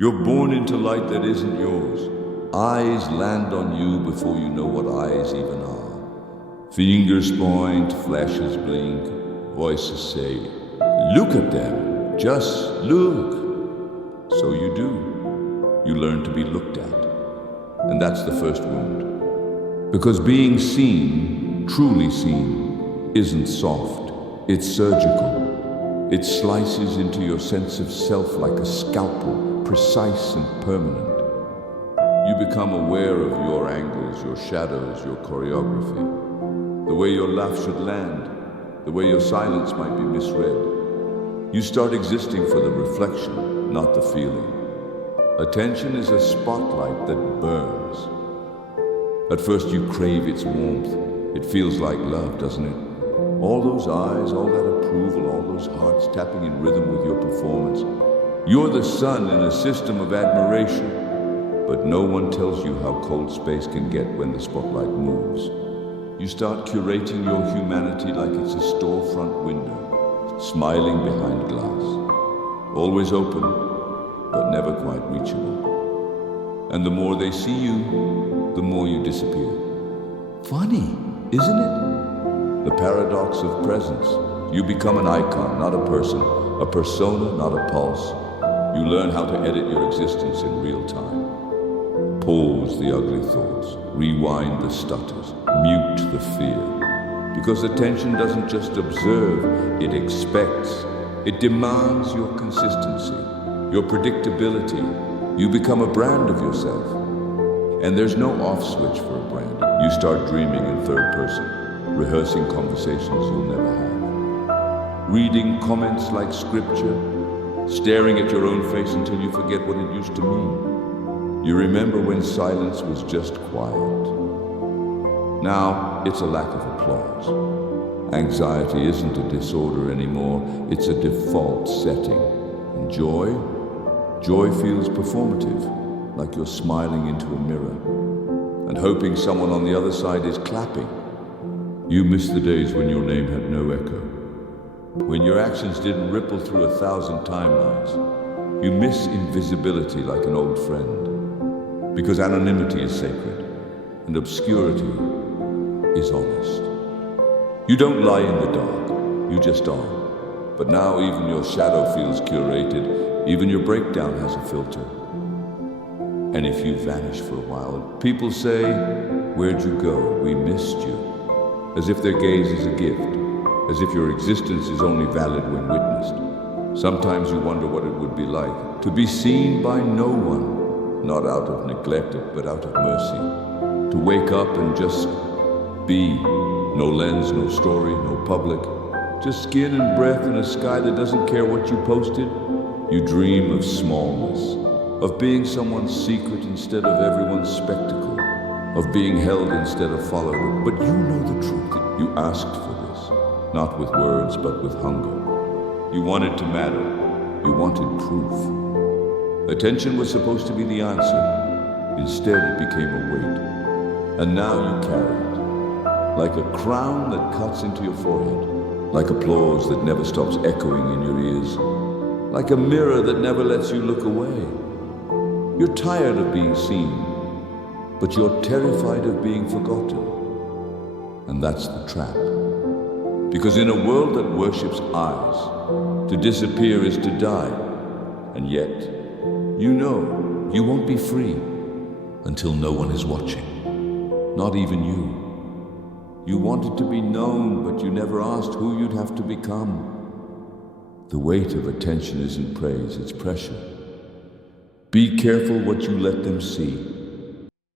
You're born into light that isn't yours. Eyes land on you before you know what eyes even are. Fingers point, flashes blink, voices say, "Look at them, just look." So you do. You learn to be looked at. And that's the first wound. Because being seen, truly seen, isn't soft. It's surgical. It slices into your sense of self like a scalpel, precise and permanent. You become aware of your angles, your shadows, your choreography, the way your laugh should land, the way your silence might be misread. You start existing for the reflection, not the feeling. Attention is a spotlight that burns. At first you crave its warmth. It feels like love, doesn't it? All those eyes, all that approval, all those hearts tapping in rhythm with your performance. You're the sun in a system of admiration, but no one tells you how cold space can get when the spotlight moves. You start curating your humanity like it's a storefront window, smiling behind glass, always open, but never quite reachable. And the more they see you, the more you disappear. Funny, isn't it? The paradox of presence. You become an icon, not a person, a persona, not a pulse. You learn how to edit your existence in real time. Pause the ugly thoughts, rewind the stutters, mute the fear. Because attention doesn't just observe, it expects. It demands your consistency, your predictability. You become a brand of yourself. And there's no off switch for a brand. You start dreaming in third person, rehearsing conversations you'll never have. Reading comments like scripture, staring at your own face until you forget what it used to mean. You remember when silence was just quiet. Now it's a lack of applause. Anxiety isn't a disorder anymore, it's a default setting. And joy? Joy feels performative, like you're smiling into a mirror and hoping someone on the other side is clapping. You miss the days when your name had no echo, when your actions didn't ripple through 1,000 timelines. You miss invisibility like an old friend, because anonymity is sacred and obscurity is honest. You don't lie in the dark, you just are. But now even your shadow feels curated, even your breakdown has a filter. And if you vanish for a while, people say, "Where'd you go? We missed you." As if their gaze is a gift, as if your existence is only valid when witnessed. Sometimes you wonder what it would be like to be seen by no one, not out of neglect, but out of mercy. To wake up and just be. No lens, no story, no public. Just skin and breath in a sky that doesn't care what you posted. You dream of smallness, of being someone's secret instead of everyone's spectacle, of being held instead of followed. But you know the truth. You asked for this, not with words, but with hunger. You wanted to matter. You wanted proof. Attention was supposed to be the answer. Instead, it became a weight. And now you carry it, like a crown that cuts into your forehead, like applause that never stops echoing in your ears, like a mirror that never lets you look away. You're tired of being seen, but you're terrified of being forgotten. And that's the trap. Because in a world that worships eyes, to disappear is to die. And yet, you know you won't be free until no one is watching, not even you. You wanted to be known, but you never asked who you'd have to become. The weight of attention isn't praise, it's pressure. Be careful what you let them see.